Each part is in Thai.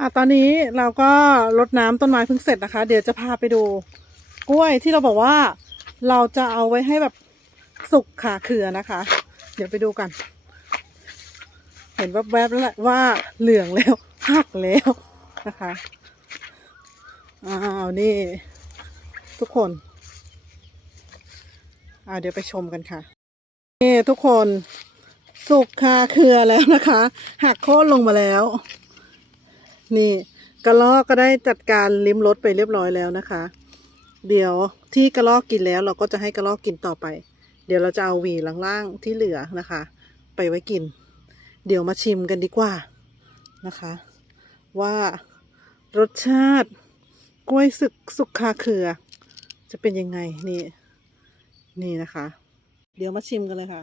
อะตอนนี้เราก็รดน้ำต้นไม้เพิ่งเสร็จนะคะ เดี๋ยวจะพาไปดู กล้วยที่เราบอกว่าเราจะเอาไว้ให้แบบสุกขาเขือนะคะ เดี๋ยวไปดูกัน เห็นแวบๆแล้วแหละว่าเหลืองแล้วหักแล้วนะคะอ้าวนี่ ทุกคนอ่าเดี๋ยวไปชมกันค่ะนี่ทุกคนสุกคาเครือแล้วนะคะ หักโค่นลงมาแล้ว นี่กระลอกก็ได้จัดการลิ้มรสไปเรียบร้อยแล้วนะคะ เดี๋ยวที่กระลอกกินแล้วเราก็จะให้กระลอกกินต่อไป เดี๋ยวเราจะเอาหวีล่างๆที่เหลือนะคะ ไปไว้กิน เดี๋ยวมาชิมกันดีกว่านะคะ ว่ารสชาติกล้วยสึกสุกคาเคือ จะเป็นยังไงนี่นี่นะคะ เดี๋ยวมาชิมกันเลยค่ะ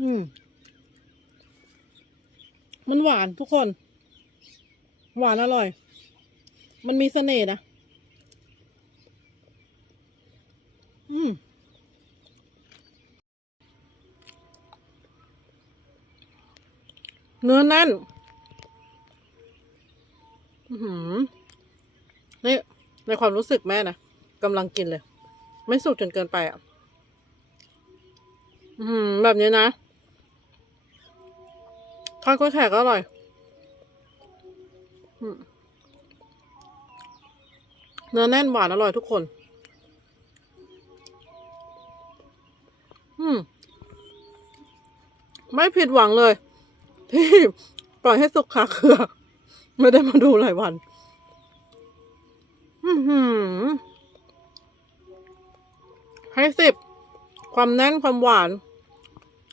อืม มันหวานทุกคน หวานอร่อย มันมีเสน่ห์นะ อืม เนื้อแน่น อือหือนี่ในความรู้สึกแม่นะกำลังกินเลย ไม่สุกจนเกินไปอะหือแบบนี้นะ ทอดกล้วยแขกก็อร่อยอืมเนื้อแน่นหวานอร่อยทุกคน อืม ไม่ผิดหวังเลย ที่ปล่อยให้สุกขาเครือ ไม่ได้มาดูหลายวัน อือหือให้สิบ ความแน่นความหวาน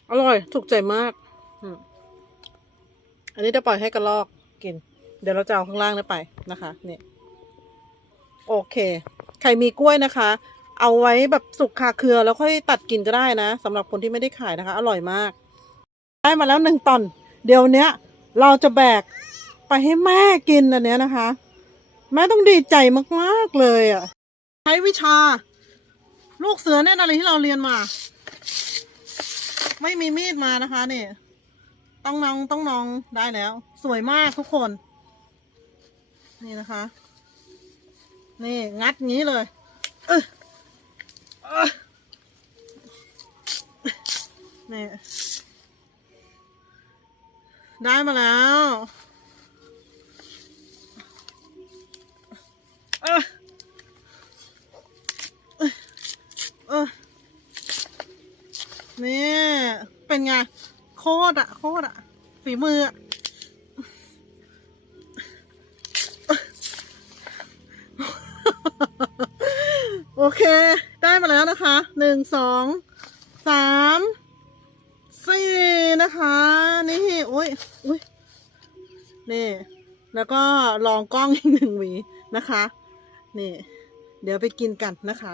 อร่อย ถูกใจมาก อืม อันนี้จะปล่อยให้กระลอกกิน เดี๋ยวเราจะเอาข้างล่างนี้ไปนะคะนี่โอเค ใครมีกล้วยนะคะ เอาไว้แบบสุกคาเครือแล้วค่อยตัดกินก็ได้นะสำหรับคนที่ไม่ได้ขายนะคะ อร่อยมาก ได้มาแล้วหนึ่งตอน เดี๋ยวเนี้ย เราจะแบกไปให้แม่กินอันเนี้ยนะคะ แม่ต้องดีใจมากๆเลยอะ ใช้วิชา ลูกเสือแน่นอะไรที่เราเรียนมา ไม่มีมีดมานะคะเนี่ย ต้องนองต้องนองได้แล้ว สวยมากทุกคน นี่นะคะ นี่งัดงี้เลยเอยเอยนี่ได้มาแล้วเอยเอยเอนี่เป็นไง โคตรอะโคตรอะฝีมืออะโอเค ได้มาแล้วนะคะ หนึ่ง สอง สาม สี่นะคะ นี่อุ้ยอุ้ยนี่ แล้วก็ลองกล้องอีกหนึ่งหวีนะคะ นี่ เดี๋ยวไปกินกันนะคะ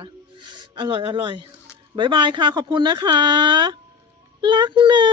อร่อยอร่อยบายบายค่ะ ขอบคุณนะคะ รักนะ